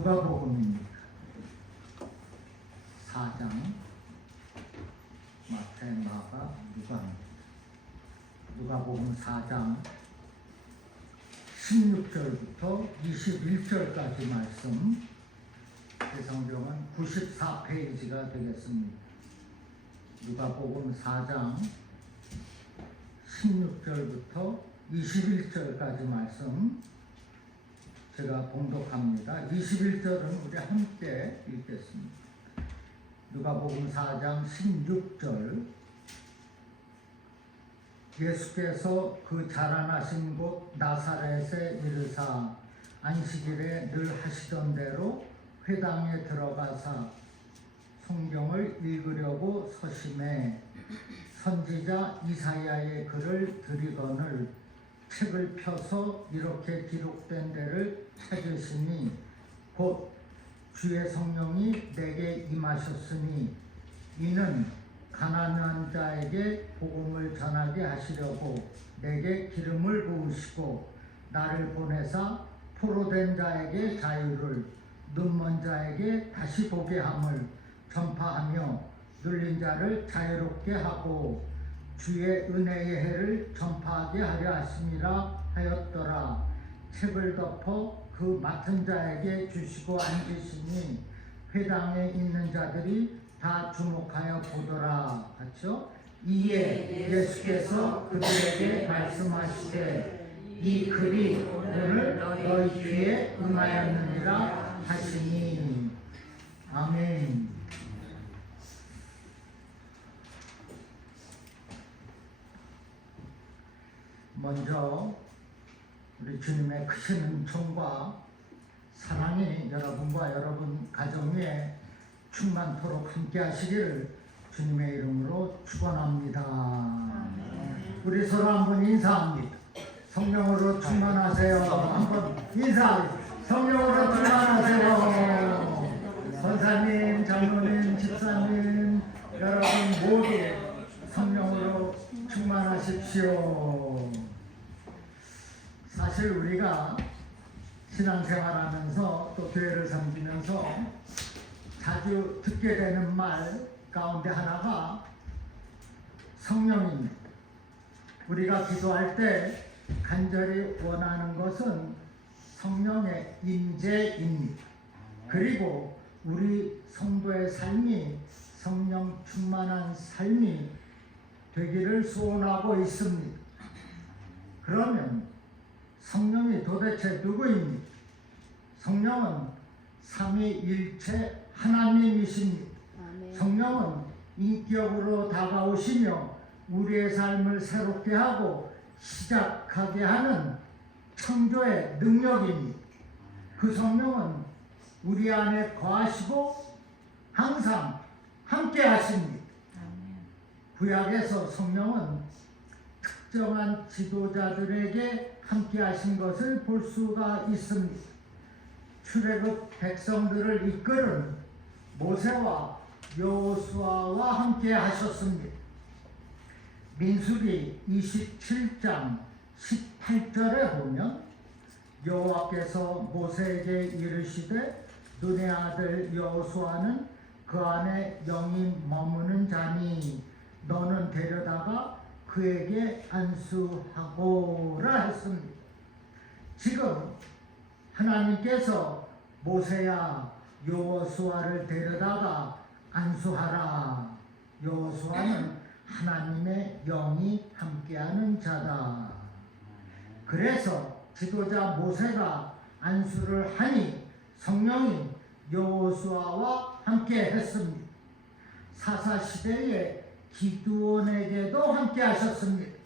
누가복음입니다. 4장 마태, 마가, 누가복음 4장 16절부터 21절까지 말씀. 성경은 94페이지가 되겠습니다. 누가복음 4장 16절부터 21절까지 말씀 제가 봉독합니다. 21절은 우리 함께 읽겠습니다. 누가복음 4장 16절. 예수께서 그 자라나신 곳 나사렛에 이르사 안식일에 늘 하시던 대로 회당에 들어가사 성경을 읽으려고 서심해 선지자 이사야의 글을 들이거늘 책을 펴서 이렇게 기록된 데를 찾으시니 곧 주의 성령이 내게 임하셨으니 이는 가난한 자에게 복음을 전하게 하시려고 내게 기름을 부으시고 나를 보내사 포로된 자에게 자유를 눈먼 자에게 다시 보게 함을 전파하며 눌린 자를 자유롭게 하고 주의 은혜의 해를 전파하게 하려 하심이라 하였더라. 책을 덮어 그 맡은 자에게 주시고 앉으시니 회당에 있는 자들이 다 주목하여 보더라. 같이요. 이에 예수께서 그들에게 말씀하시되 이 글이 오늘 너희 귀에 응하였느니라 하시니. 아멘. 먼저 우리 주님의 크신 은총과 사랑이 여러분과 여러분 가정 위에 충만토록 함께 하시기를 주님의 이름으로 축원합니다. 우리 서로 한번 인사합니다. 성령으로 충만하세요. 한번 인사. 성령으로 충만하세요. 권사님, 장로님, 집사님, 여러분 모두 성령으로 충만하십시오. 사실 우리가 신앙생활하면서 또 교회를 섬기면서 자주 듣게 되는 말 가운데 하나가 성령입니다. 우리가 기도할 때 간절히 원하는 것은 성령의 임재입니다. 그리고 우리 성도의 삶이 성령 충만한 삶이 되기를 소원하고 있습니다. 그러면 성령이 도대체 누구입니까? 성령은 삼위일체 하나님이십니다. 성령은 인격으로 다가오시며 우리의 삶을 새롭게 하고 시작하게 하는 창조의 능력입니다. 그 성령은 우리 안에 거하시고 항상 함께 하십니다. 구약에서 성령은 특정한 지도자들에게 함께 하신 것을 볼 수가 있습니다. 출애굽 백성들을 이끌은 모세와 여호수아와 함께 하셨습니다. 민수기 27장 18절에 보면 여호와께서 모세에게 이르시되 눈의 아들 여호수아는 그 안에 영이 머무는 자니 너는 데려다가 그에게 안수하고라 했습니다. 지금 하나님께서 모세야 여호수아를 데려다가 안수하라. 여호수아는 하나님의 영이 함께하는 자다. 그래서 지도자 모세가 안수를 하니 성령이 여호수아와 함께 했습니다. 사사시대에 기드온에게도 함께 하셨습니다.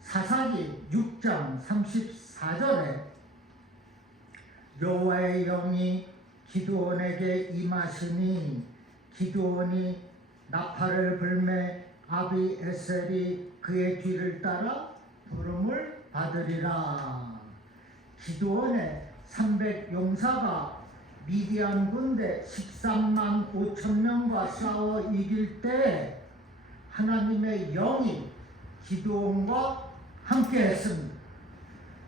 사사기 6장 34절에 여호와의 영이 기드온에게 임하시니 기드온이 나팔을 불매 아비에셀이 그의 뒤를 따라 부름을 받으리라. 기드온의 300용사가 미디안 군대 13만 5천 명과 싸워 이길 때 하나님의 영이 기드온과 함께 했습니다.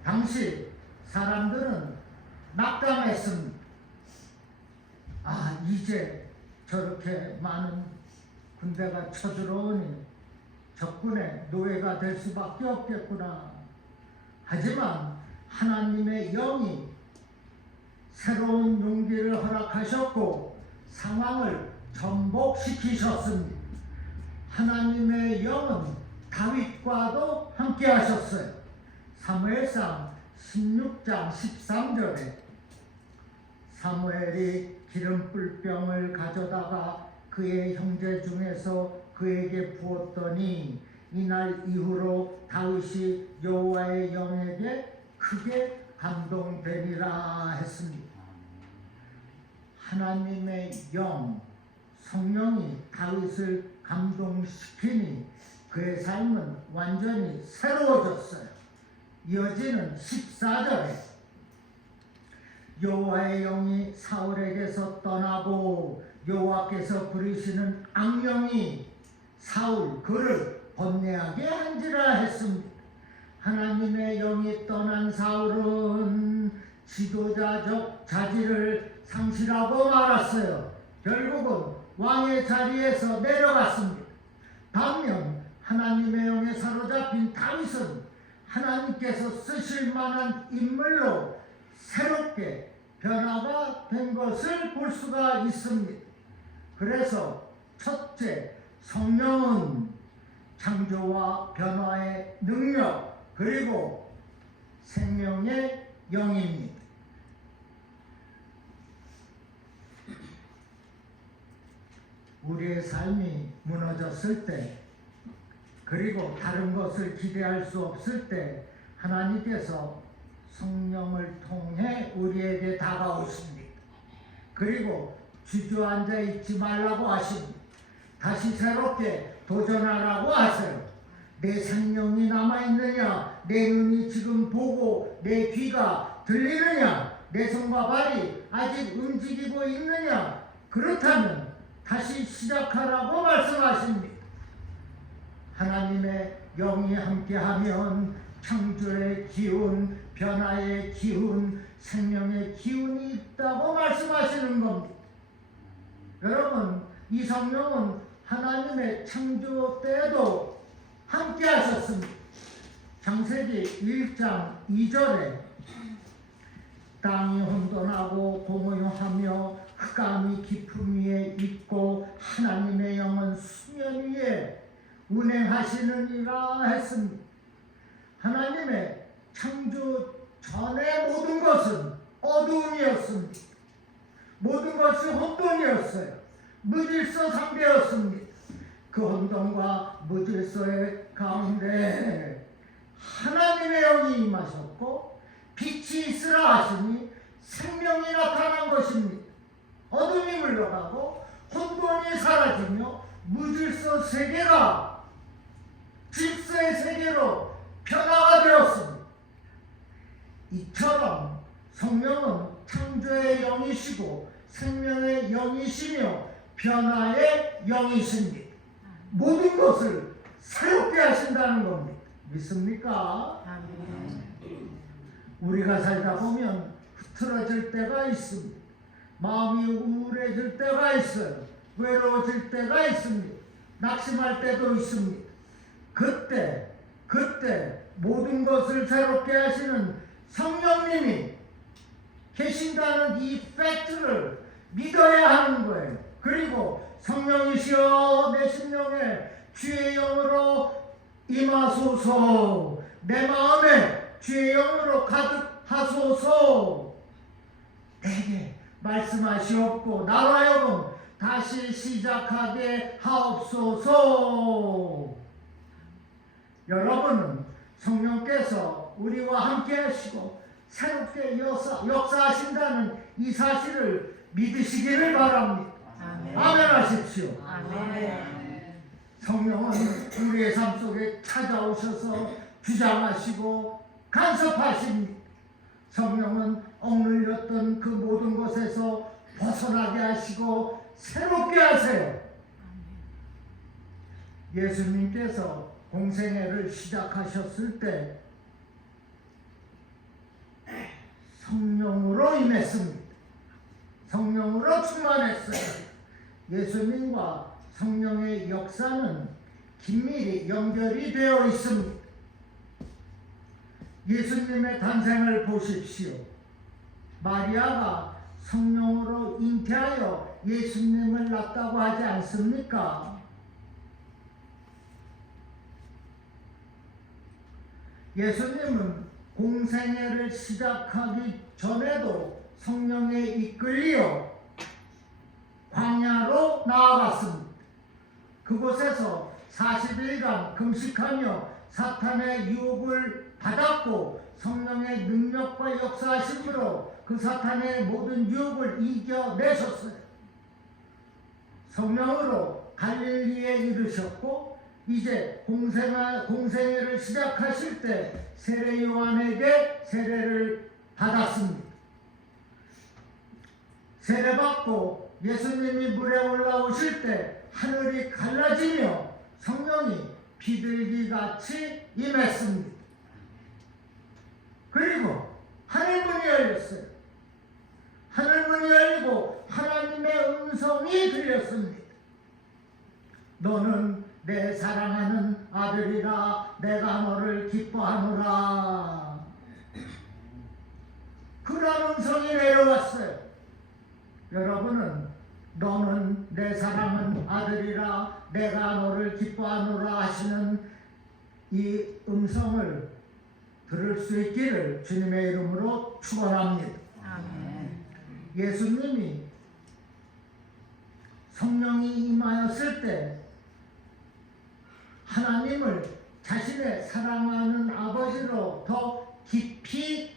당시 사람들은 낙담했습니다. 이제 저렇게 많은 군대가 쳐들어오니 적군의 노예가 될 수밖에 없겠구나. 하지만 하나님의 영이 새로운 용기를 허락하셨고 상황을 전복시키셨습니다. 하나님의 영은 다윗과도 함께 하셨어요. 사무엘상 16장 13절에 사무엘이 기름불병을 가져다가 그의 형제 중에서 그에게 부었더니 이날 이후로 다윗이 여호와의 영에게 크게 감동되니라 했습니다. 하나님의 영, 성령이 다윗을 감동시키니 그의 삶은 완전히 새로워졌어요. 이어지는 14절에 여호와의 영이 사울에게서 떠나고 여호와께서 부리시는 악령이 사울 그를 번뇌하게 한지라 했습니다. 하나님의 영이 떠난 사울은 지도자적 자질을 상실하고 말았어요. 결국은 왕의 자리에서 내려갔습니다. 반면 하나님의 영에 사로잡힌 다윗은 하나님께서 쓰실 만한 인물로 새롭게 변화가 된 것을 볼 수가 있습니다. 그래서 첫째, 성령은 창조와 변화의 능력 그리고 생명의 영입니다. 우리의 삶이 무너졌을 때 그리고 다른 것을 기대할 수 없을 때 하나님께서 성령을 통해 우리에게 다가오십니다. 그리고 주저앉아 있지 말라고 하십니다. 다시 새롭게 도전하라고 하세요. 내 생명이 남아있느냐? 내 눈이 지금 보고 내 귀가 들리느냐? 내 손과 발이 아직 움직이고 있느냐? 그렇다면 다시 시작하라고 말씀하십니다. 하나님의 영이 함께하면 창조의 기운, 변화의 기운, 생명의 기운이 있다고 말씀하시는 겁니다. 여러분, 이 성령은 하나님의 창조 때에도 함께 하셨습니다. 창세기 1장 2절에 땅이 혼돈하고 공허하며 흑암이 깊음 위에 있고 하나님의 영은 수면 위에 운행하시느니라 했습니다. 하나님의 창조 전의 모든 것은 어두움이었습니다. 모든 것이 혼돈이었어요. 무질서 상태였습니다. 그 혼돈과 무질서의 가운데 하나님의 영이 임하셨고 빛이 있으라 하시니 생명이 나타난 것입니다. 어둠이 물러가고 혼돈이 사라지며 무질서 세계가 질서의 세계로 변화가 되었습니다. 이처럼 성령은 창조의 영이시고 생명의 영이시며 변화의 영이십니다. 모든 것을 새롭게 하신다는 겁니다. 믿습니까? 우리가 살다 보면 흐트러질 때가 있습니다. 마음이 우울해질 때가 있어요. 외로워질 때가 있습니다. 낙심할 때도 있습니다. 그때 모든 것을 새롭게 하시는 성령님이 계신다는 이 팩트를 믿어야 하는 거예요. 그리고 성령이시여 내 심령에 주의 영으로 임하소서, 내 마음에 주의 영으로 가득하소서, 내게 말씀하시옵고 나로 하여금 다시 시작하게 하옵소서. 여러분은 성령께서 우리와 함께 하시고 새롭게 역사하신다는 이 사실을 믿으시기를 바랍니다. 아멘 하십시오. 아멘. 성령은 우리의 삶 속에 찾아오셔서 주장하시고 간섭하십니다. 성령은 억눌렸던 그 모든 것에서 벗어나게 하시고 새롭게 하세요. 예수님께서 공생애를 시작하셨을 때 성령으로 임했습니다. 성령으로 충만했어요. 예수님과 성령의 역사는 긴밀히 연결이 되어 있습니다. 예수님의 탄생을 보십시오. 마리아가 성령으로 잉태하여 예수님을 낳았다고 하지 않습니까? 예수님은 공생애를 시작하기 전에도 성령에 이끌려 광야로 나아갔습니다. 그곳에서 40일간 금식하며 사탄의 유혹을 받았고 성령의 능력과 역사하심으로 그 사탄의 모든 유혹을 이겨내셨어요. 성령으로 갈릴리에 이르셨고 이제 공생애를 시작하실 때 세례 요한에게 세례를 받았습니다. 세례받고 예수님이 물에 올라오실 때 하늘이 갈라지며 성령이 비둘기같이 임했습니다. 그리고 하늘문이 열렸어요. 하늘문이 열리고 하나님의 음성이 들렸습니다. 너는 내 사랑하는 아들이라, 내가 너를 기뻐하노라. 그런 음성이 내려왔어요. 여러분은 너는 내 사랑하는 아들이라, 내가 너를 기뻐하노라 하시는 이 음성을 들을 수 있기를 주님의 이름으로 축원합니다. 아멘. 예수님이 성령이 임하였을 때 하나님을 자신의 사랑하는 아버지로 더 깊이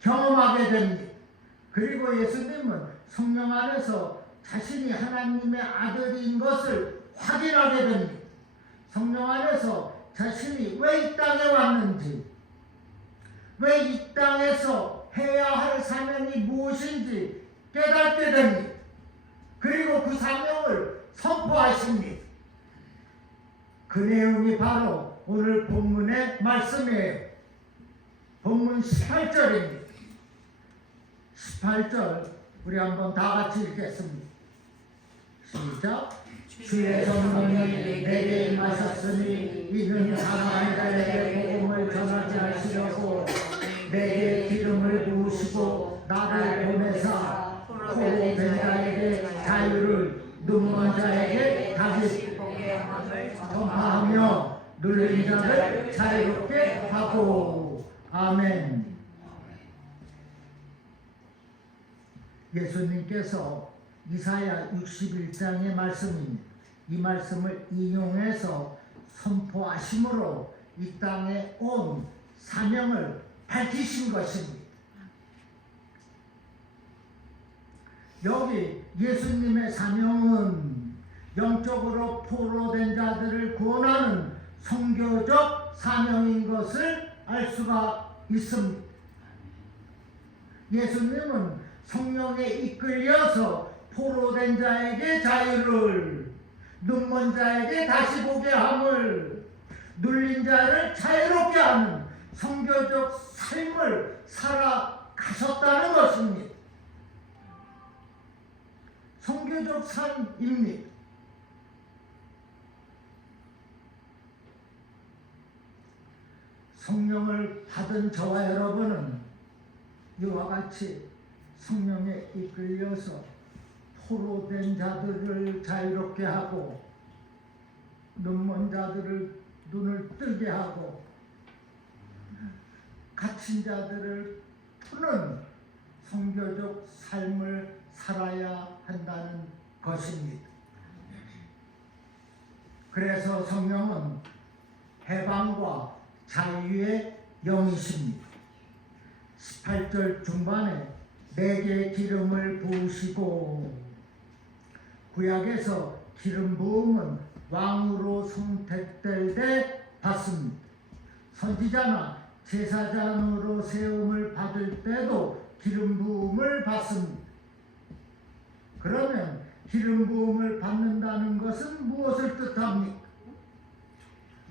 경험하게 됩니다. 그리고 예수님은 성령 안에서 자신이 하나님의 아들인 것을 확인하게 됩니다. 성령 안에서 자신이 왜 이 땅에 왔는지, 왜 이 땅에서 해야 할 사명이 무엇인지 깨닫게 됩니다. 그리고 그 사명을 선포하십니다. 그 내용이 바로 오늘 본문의 말씀이에요. 본문 18절입니다. 18절 우리 한번 다 같이 읽겠습니다. 시작. 주의 성령이 내게 임하셨으니 이는 가난한 자에게 복음을 전하게 하시려고 내게 기름을 부으시고 나를 보내사 포로된 자에게 자유를, 눈먼 자에게 다시 보게 함을 전파하며 눌린 자를 자유롭게 하고. 아멘. 예수님께서 이사야 61장의 말씀입니다. 이 말씀을 인용해서 선포하심으로 이 땅에 온 사명을 밝히신 것입니다. 여기 예수님의 사명은 영적으로 포로된 자들을 구원하는 선교적 사명인 것을 알 수가 있습니다. 예수님은 성령에 이끌려서 포로된 자에게 자유를, 눈먼 자에게 다시 보게 함을, 눌린 자를 자유롭게 하는 선교적 삶을 살아가셨다는 것입니다. 선교적 삶입니다. 성령을 받은 저와 여러분은 이와 같이 성령에 이끌려서 포로된 자들을 자유롭게 하고 눈먼 자들을 눈을 뜨게 하고 갇힌 자들을 푸는 선교적 삶을 살아야 한다는 것입니다. 그래서 성령은 해방과 자유의 영이십니다. 18절 중반에 내게 기름을 부으시고, 구약에서 기름 부음은 왕으로 선택될 때 받습니다. 선지자나 제사장으로 세움을 받을 때도 기름 부음을 받습니다. 그러면 기름 부음을 받는다는 것은 무엇을 뜻합니까?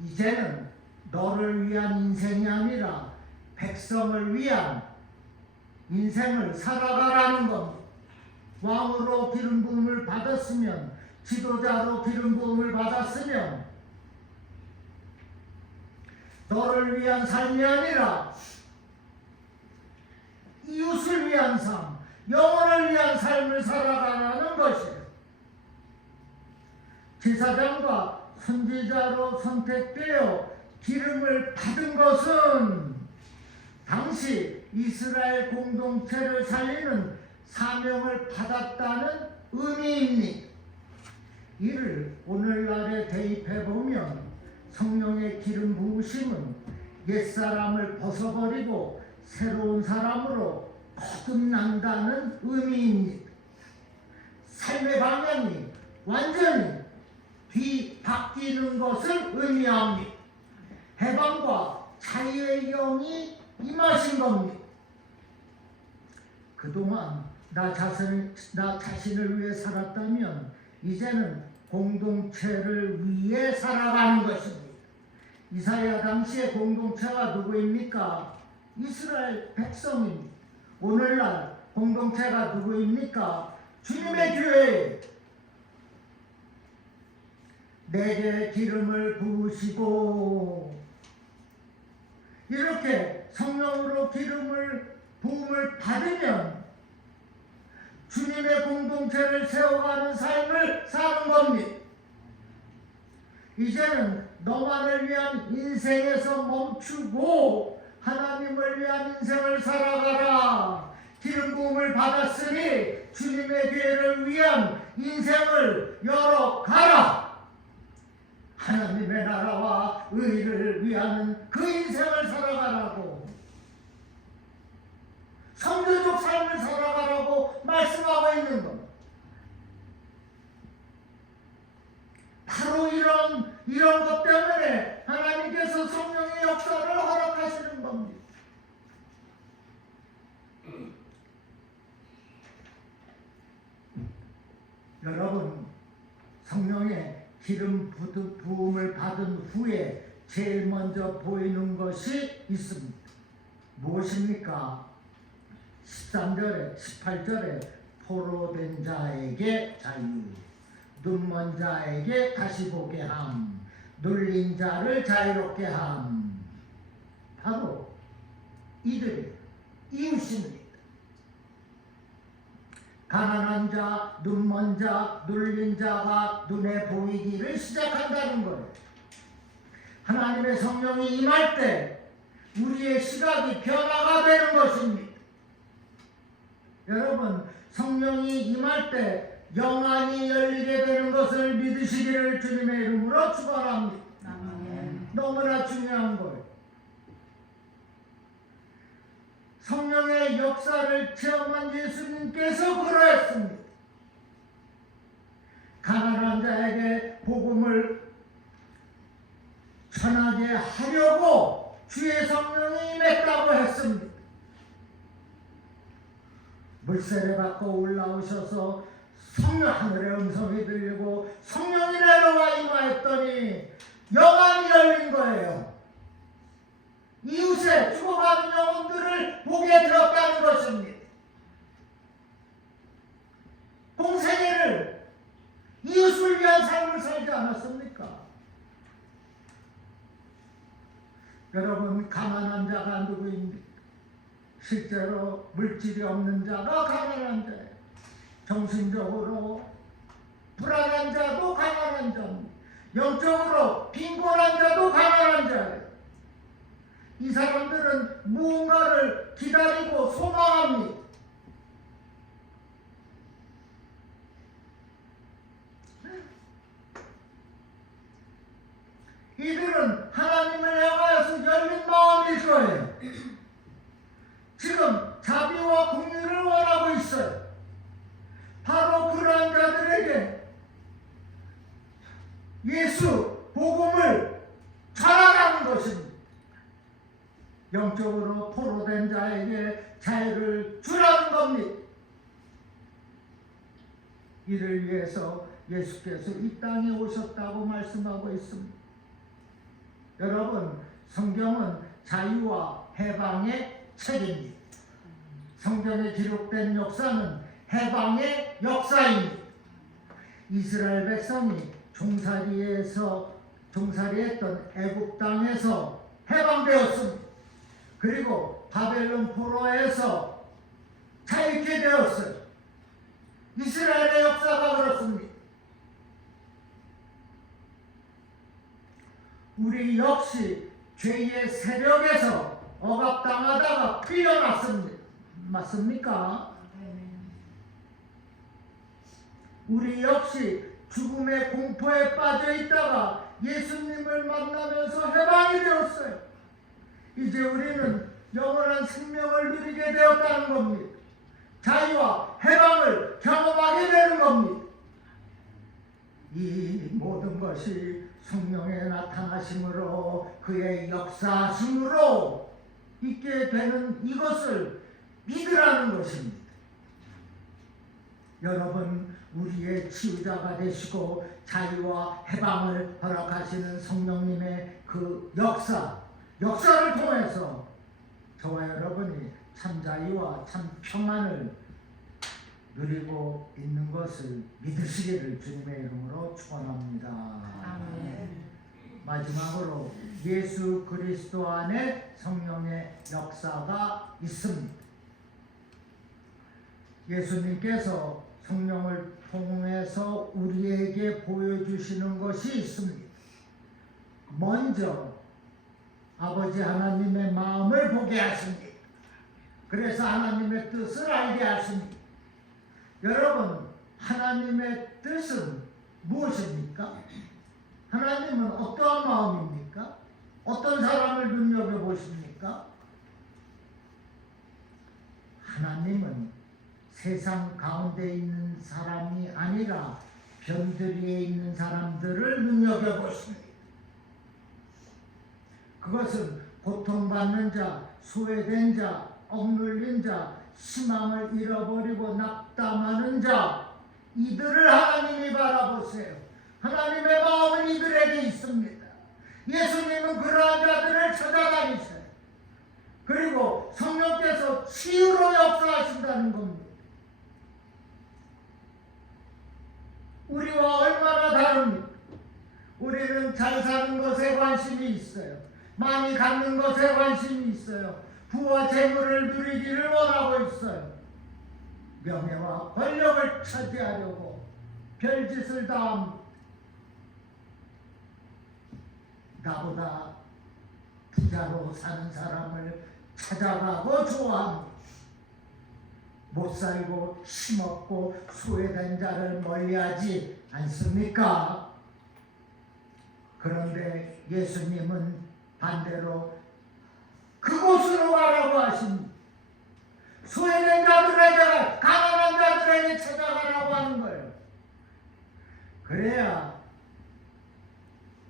이제는 너를 위한 인생이 아니라 백성을 위한 인생을 살아가라는 겁니다. 왕으로 기름 부음을 받았으면, 지도자로 기름 부음을 받았으면 너를 위한 삶이 아니라 이웃을 위한 삶, 영혼을 위한 삶을 살아가라는 것이에요. 제사장과 선지자로 선택되어 기름을 받은 것은 당시 이스라엘 공동체를 살리는 사명을 받았다는 의미입니다. 이를 오늘날에 대입해보면 성령의 기름 부으심은 옛사람을 벗어버리고 새로운 사람으로 거듭난다는 의미입니다. 삶의 방향이 완전히 뒤바뀌는 것을 의미합니다. 해방과 자유의 영이 임하신 겁니다. 그동안 나 자신을 위해 살았다면 이제는 공동체를 위해 살아가는 것입니다. 이사야 당시의 공동체가 누구입니까? 이스라엘 백성입니다. 오늘날 공동체가 누구입니까? 주님의 교회. 내게 기름을 부으시고, 이렇게 성령으로 부음을 받으면 주님의 공동체를 세워가는 삶을 사는 겁니다. 이제는 너만을 위한 인생에서 멈추고 하나님을 위한 인생을 살아가라. 기름 부음을 받았으니 주님의 교회를 위한 인생을 열어가라. 하나님의 나라와 의를 위한 그 인생을 살아가라고, 성도적 삶을 살아가라고 말씀하고 있는 겁니다. 바로 이런 것 때문에 하나님께서 성령의 역사를 허락하시는 겁니다. 여러분, 성령의 기름 부음을 받은 후에 제일 먼저 보이는 것이 있습니다. 무엇입니까? 13절에 18절에 포로된 자에게 자유, 눈먼 자에게 다시 보게 함, 눌린 자를 자유롭게 함. 바로 이들이 이웃입니다. 가난한 자, 눈먼 자, 눌린 자가 눈에 보이기를 시작한다는 거예요. 하나님의 성령이 임할 때 우리의 시각이 변화가 되는 것입니다. 여러분, 성령이 임할 때 영안이 열리게 되는 것을 믿으시기를 주님의 이름으로 축원합니다. 너무나 중요한 거예요. 성령의 역사를 체험한 예수님께서 그러했습니다. 가난한 자에게 복음을 전하게 하려고 주의 성령이 임했다고 했습니다. 물세례 받고 올라오셔서 성령, 하늘의 음성이 들리고 성령이 내려와 임하였더니 영안이 열린 거예요. 이웃의 죽어가는 영혼들을 보게 되었다는 것입니다. 공생애를 이웃을 위한 삶을 살지 않았습니까? 여러분, 가난한 자가 누구입니까? 실제로 물질이 없는 자가 가난한 자예요. 정신적으로 불안한 자도 가난한 자입니다. 영적으로 빈곤한 자도 가난한 자예요. 이 사람들은 무언가를 기다리고 소망합니다. 이들은 하나님을 향하여서 열린 마음일 거예요. 지금 자비와 공유를 원하고 있어요. 바로 그러한 자들에게 예수 복음을 전하라는 것입니다. 영적으로 포로된 자에게 자유를 주라는 겁니다. 이를 위해서 예수께서 이 땅에 오셨다고 말씀하고 있습니다. 여러분, 성경은 자유와 해방의 책입니다. 성경에 기록된 역사는 해방의 역사입니다. 이스라엘 백성이 종살이했던 애굽 땅에서 해방되었습니다. 그리고 바벨론 포로에서 자유케 되었어요. 이스라엘의 역사가 그렇습니다. 우리 역시 죄의 세력에서 억압당하다가 풀려났습니다. 맞습니까? 우리 역시 죽음의 공포에 빠져 있다가 예수님을 만나면서 해방이 되었어요. 이제 우리는 영원한 생명을 누리게 되었다는 겁니다. 자유와 해방을 경험하게 되는 겁니다. 이 모든 것이 성령의 나타나심으로 그의 역사심으로 있게 되는 이것을 믿으라는 것입니다. 여러분, 우리의 치유자가 되시고 자유와 해방을 허락하시는 성령님의 그 역사를 통해서 저와 여러분이 참 자유와 참 평안을 누리고 있는 것을 믿으시기를 주님의 이름으로 축원합니다. 아멘. 마지막으로 예수 그리스도 안에 성령의 역사가 있습니다. 예수님께서 성령을 통해서 우리에게 보여주시는 것이 있습니다. 먼저 아버지 하나님의 마음을 보게 하십니다. 그래서 하나님의 뜻을 알게 하십니다. 여러분, 하나님의 뜻은 무엇입니까? 하나님은 어떠한 마음입니까? 어떤 사람을 눈여겨보십니까? 하나님은 세상 가운데 있는 사람이 아니라 변두리에 있는 사람들을 눈여겨보십니다. 그것은 고통받는 자, 소외된 자, 억눌린 자, 희망을 잃어버리고 낙담하는 자, 이들을 하나님이 바라보세요. 하나님의 마음은 이들에게 있습니다. 예수님은 그러한 자들을 찾아다니세요. 그리고 성령께서 치유로 역사하신다는 겁니다. 우리와 얼마나 다릅니까? 우리는 잘 사는 것에 관심이 있어요. 많이 갖는 것에 관심이 있어요. 부와 재물을 누리기를 원하고 있어요. 명예와 권력을 차지하려고 별짓을 다 합니다. 나보다 부자로 사는 사람을 찾아가고 좋아합니다. 못 살고 힘없고 소외된 자를 멀리하지 않습니까? 그런데 예수님은 반대로 그곳으로 가라고 하십니다. 소외된 자들에게, 가난한 자들에게 찾아가라고 하는 거예요. 그래야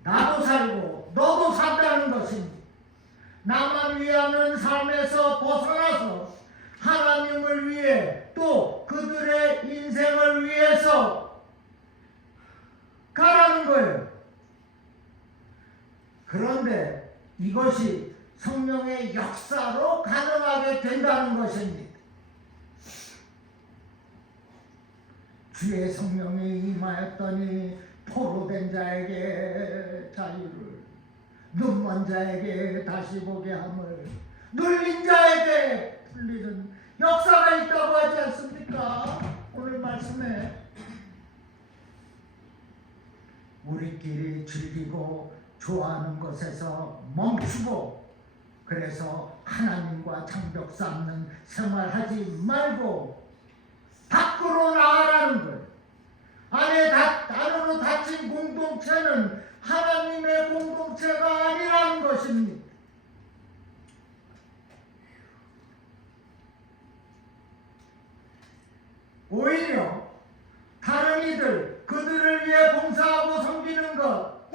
나도 살고 너도 산다는 것입니다. 나만 위하는 삶에서 벗어나서 하나님을 위해 또 그들의 인생을 위해서 가라는 거예요. 그런데 이것이 성령의 역사로 가능하게 된다는 것입니다. 주의 성령이 임하였더니 포로된 자에게 자유를, 눈먼 자에게 다시 보게 함을, 눌린 자에게 풀리는 역사가 있다고 하지 않습니까? 오늘 말씀에 우리끼리 즐기고 좋아하는 것에서 멈추고, 그래서 하나님과 장벽 쌓는 생활하지 말고 밖으로 나아가는 거예요. 안으로 닫힌 공동체는 하나님의 공동체가 아니라는 것입니다. 오히려 다른 이들, 그들을 위해 봉사하고 섬기는 것,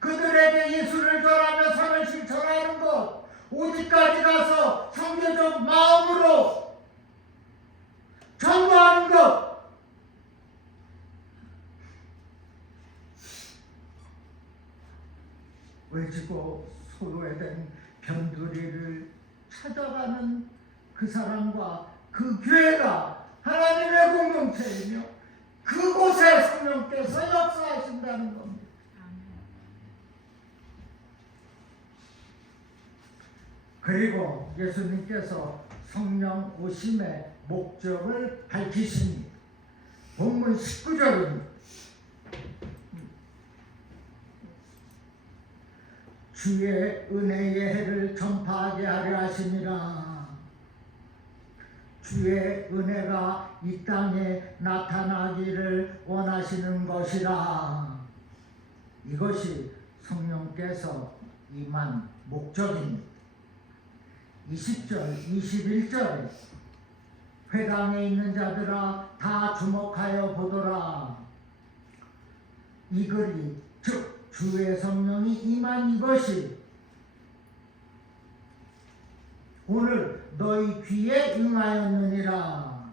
그들에게 예수를 전하며 삶을 실천하는 것, 어디까지 가서 선교적 마음으로 전도하는 것, 외지고 소외된 변두리를 찾아가는 그 사람과 그 교회가 하나님의 공동체이며 그곳에 성령께서 역사하신다는 겁니다. 그리고 예수님께서 성령 오심의 목적을 밝히십니다. 본문 19절입니다. 주의 은혜의 해를 전파하게 하려 하심이라. 주의 은혜가 이 땅에 나타나기를 원하시는 것이라. 이것이 성령께서 임한 목적입니다. 20절, 21절에 회당에 있는 자들아 다 주목하여 보더라. 이 글이 즉 주의 성령이 임한 이것이 오늘 너희 귀에 응하였느니라.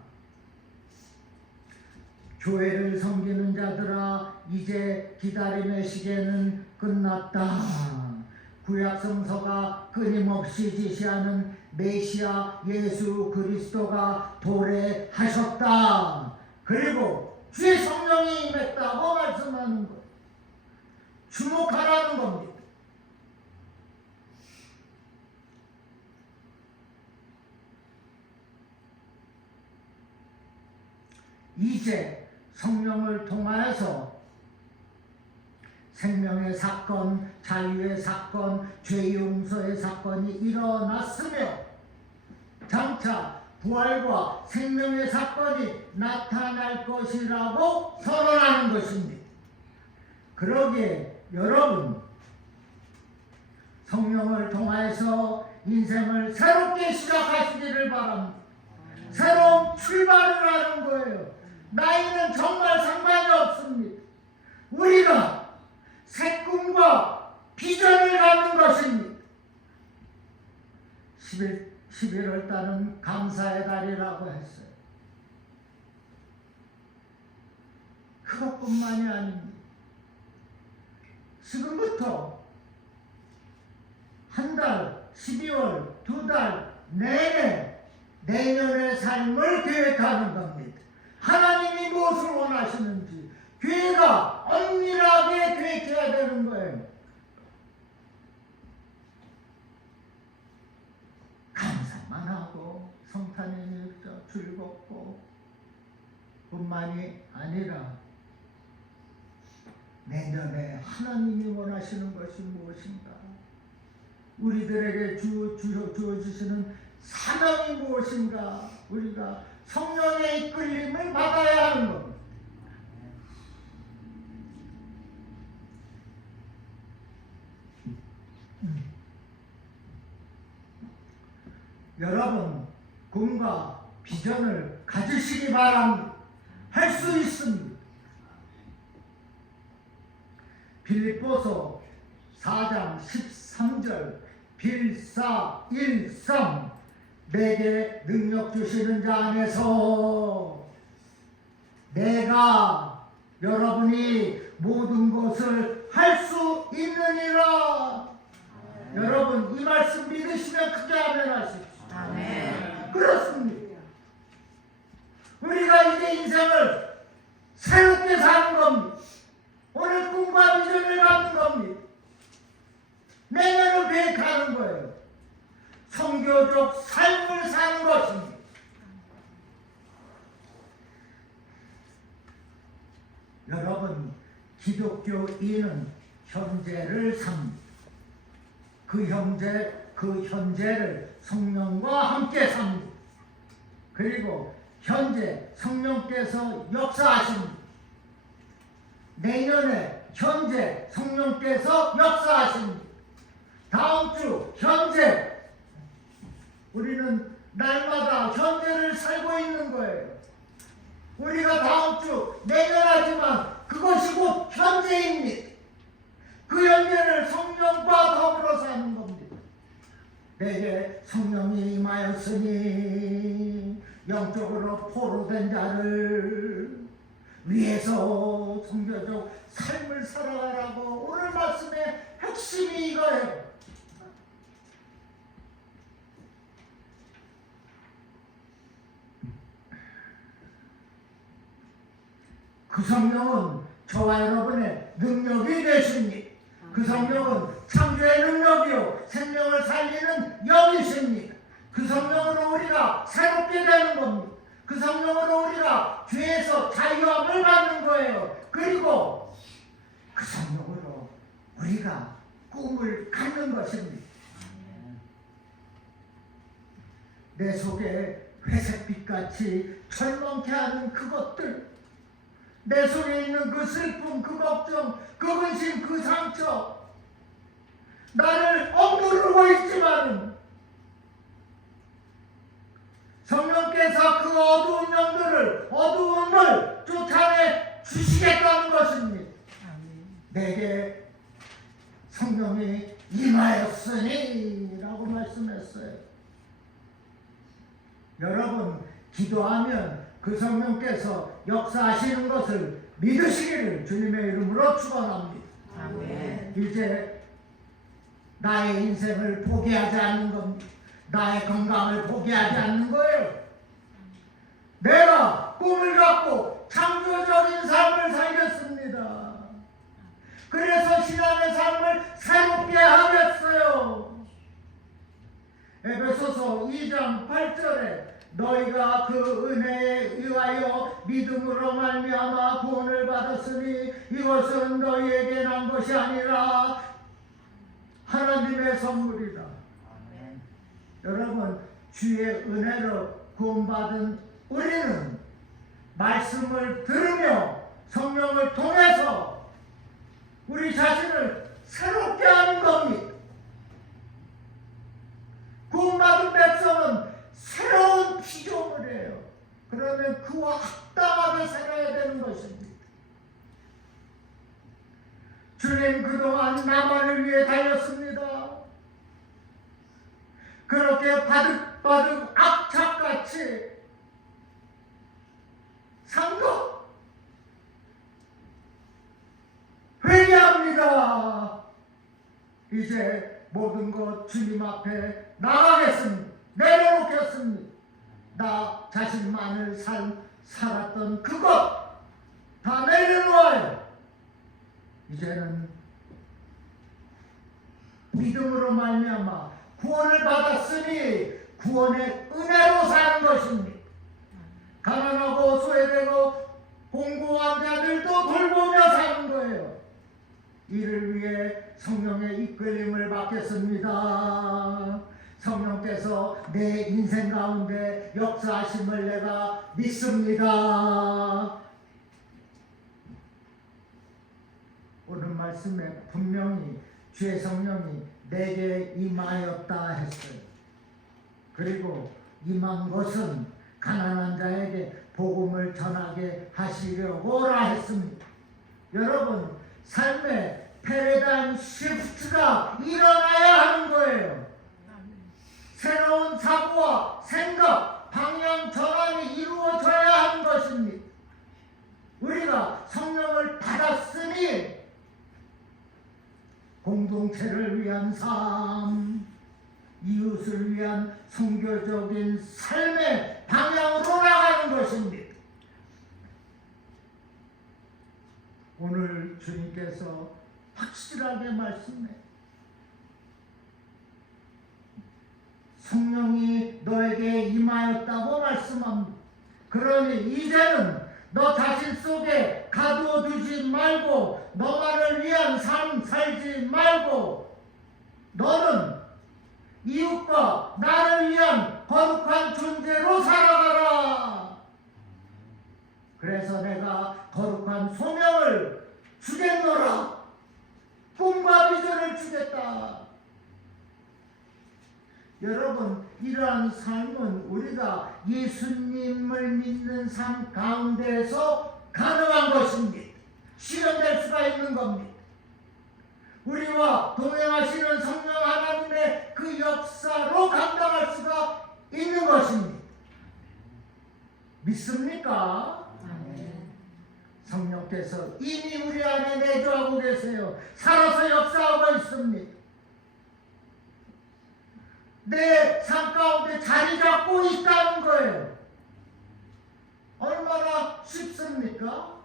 교회를 섬기는 자들아 이제 기다림의 시계는 끝났다. 구약 성서가 끊임없이 지시하는 메시아 예수 그리스도가 도래하셨다. 그리고 주의 성령이 임했다고 말씀하는 것. 주목하라는 겁니다. 이제 성령을 통하여서 생명의 사건, 자유의 사건, 죄 용서의 사건이 일어났으며 장차 부활과 생명의 사건이 나타날 것이라고 선언하는 것입니다. 그러기에 여러분 성령을 통하여서 인생을 새롭게 시작하시기를 바랍니다. 새로운 출발을 하는 거예요. 나이는 정말 상관이 없습니다. 우리가 새 꿈과 비전을 갖는 것입니다. 11월 달은 감사의 달이라고 했어요. 그것뿐만이 아닙니다. 지금부터 한 달, 12월, 2달 내내 내년의 삶을 계획하는 겁니다. 하나님이 무엇을 원하시는지 교회가 엄밀하게 계획해야 되는 거예요. 감사만 하고 성탄의 일도 즐겁고 뿐만이 아니라 내년에 하나님이 원하시는 것이 무엇인가? 우리들에게 주어주시는 사명이 무엇인가? 우리가 성령의 이끌림을 받아야 하는 겁니다. 여러분 꿈과 비전을 가지시기 바랍니다. 할 수 있습니다. 빌립보서 4장 13절 빌사일성 내게 능력 주시는 자 안에서 내가 여러분이 모든 것을 할 수 있느니라. 여러분 이 말씀 믿으시면 크게 아멘 하십시오. 아멘. 그렇습니다. 우리가 이제 인생을 새롭게 사는 겁니다. 오늘 꿈과 비전을 갖는 겁니다. 내년을 계획하는 거예요. 성교적 삶을 사는 것입니다. 여러분 기독교인은 현재를 삽니다. 그 현재를 성령과 함께 삽니다. 그리고 현재 성령께서 역사하십니다. 내년에 현재 성령께서 역사하십니다. 다음 주 현재 우리는 날마다 현재를 살고 있는 거예요. 우리가 다음 주 내년하지만 그것이 곧 현재입니다. 그 현재를 성령과 더불어 사는 겁니다. 내게 성령이 임하였으니 영적으로 포로된 자를 위해서 성교적 삶을 살아가라고 오늘 말씀의 핵심이 이거예요. 그 성령은 저와 여러분의 능력이 되십니다. 그 성령은 창조의 능력이요 생명을 살리는 영이십니다. 그 성령으로 우리가 새롭게 되는 겁니다. 그 성령으로 우리가 죄에서 자유함을 받는 거예요. 그리고 그 성령으로 우리가 꿈을 갖는 것입니다. 내 속에 회색빛같이 철렁케 하는 그것들, 내 속에 있는 그 슬픔, 그 걱정, 그 근심, 그 상처, 나를 억누르고 있지만 성령께서 그 어두운 영들을, 어두움을 쫓아내 주시겠다는 것입니다. 내게 성령이 임하였으니 라고 말씀했어요. 여러분, 기도하면 그 성령께서 역사하시는 것을 믿으시기를 주님의 이름으로 축원합니다. 아멘. 이제 나의 인생을 포기하지 않는 겁니다. 나의 건강을 포기하지 않는 거예요. 내가 꿈을 갖고 창조적인 삶을 살겠습니다. 그래서 신앙의 삶을 새롭게 하겠어요. 에베소서 2장 8절에 너희가 그 은혜에 의하여 믿음으로 말미암아 구원을 받았으니 이것은 너희에게 난 것이 아니라 하나님의 선물이다. 아멘. 여러분, 주의 은혜로 구원받은 우리는 말씀을 들으며 성령을 통해서 우리 자신을 새롭게 하는 겁니다. 구원받은 백성은 새로운 피조물이에요. 그러면 그와 합당하게 살아야 되는 것입니다. 주님 그동안 나만을 위해 달렸습니다. 그렇게 바득바득 악착같이 산 것 회개합니다. 이제 모든 것 주님 앞에 나가겠습니다. 내려놓겠습니다. 나 자신만을 살았던 그것 다 내려놓아요. 이제는 믿음으로 말미암아 구원을 받았으니 구원의 은혜로 사는 것입니다. 가난하고 소외되고 공고한 자들도 돌보며 사는 거예요. 이를 위해 성령의 이끌림을 받겠습니다. 성령께서 내 인생 가운데 역사하심을 내가 믿습니다. 오늘 말씀에 분명히 주의 성령이 내게 임하였다 했어요. 그리고 임한 것은 가난한 자에게 복음을 전하게 하시려고라 했습니다. 여러분, 삶의 패러다임 시프트가 일어나야 하는 거예요. 새로운 사고와 생각, 방향 전환이 이루어져야 하는 것입니다. 우리가 성령을 받았으니 공동체를 위한 삶, 이웃을 위한 선교적인 삶의 방향으로 나가는 것입니다. 오늘 주님께서 확실하게 말씀해 성령이 너에게 임하였다고 말씀합니다. 그러니 이제는 너 자신 속에 가둬두지 말고 너만을 위한 삶 살지 말고 너는 이웃과 나를 위한 거룩한 존재로 살아가라. 그래서 내가 거룩한 소명을 주겠노라. 꿈과 비전을 주겠다. 여러분, 이러한 삶은 우리가 예수님을 믿는 삶 가운데에서 가능한 것입니다. 실현될 수가 있는 겁니다. 우리와 동행하시는 성령 하나님의 그 역사로 감당할 수가 있는 것입니다. 믿습니까? 성령께서 이미 우리 안에 내주하고 계세요. 살아서 역사하고 있습니다. 내 삶 가운데 자리 잡고 있다는 거예요. 얼마나 쉽습니까?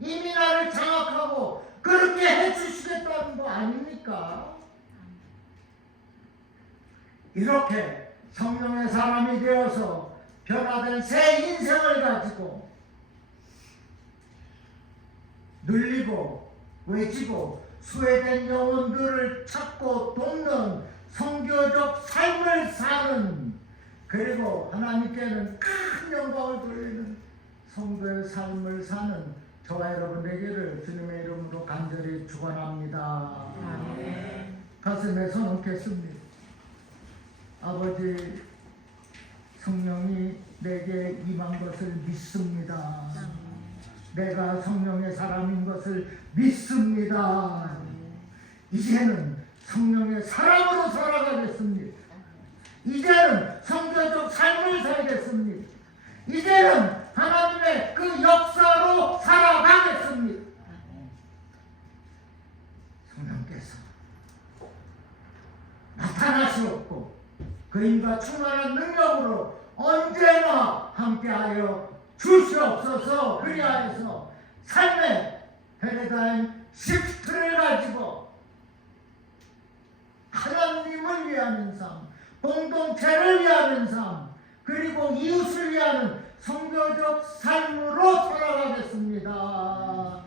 이미 나를 장악하고 그렇게 해주시겠다는 거 아닙니까? 이렇게 성령의 사람이 되어서 변화된 새 인생을 가지고 눌리고 외치고 수혜된 영혼들을 찾고 돕는 선교적 삶을 사는, 그리고 하나님께는 큰 영광을 돌리는 성도의 삶을 사는 저와 여러분 되기를 주님의 이름으로 간절히 축원합니다. 아멘. 가슴에 손 얹겠습니다. 아버지, 성령이 내게 임한 것을 믿습니다. 내가 성령의 사람인 것을 믿습니다. 이제는 성령의 사람으로 살아가겠습니다. 이제는 성교적 삶을 살겠습니다. 이제는 하나님의 그 역사로 살아가겠습니다. 성령께서 나타나시옵고 그인과 충만한 능력으로 언제나 함께하여 주시옵소서. 그리하여서 삶의 패러다임 시프트를 가지고 하나님을 위하는 삶, 공동체를 위하는 삶, 그리고 이웃을 위하는 성교적 삶으로 살아가겠습니다.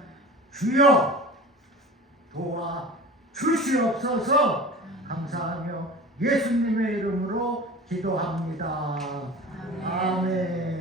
주여 도와 주시옵소서. 감사하며 예수님의 이름으로 기도합니다. 아멘.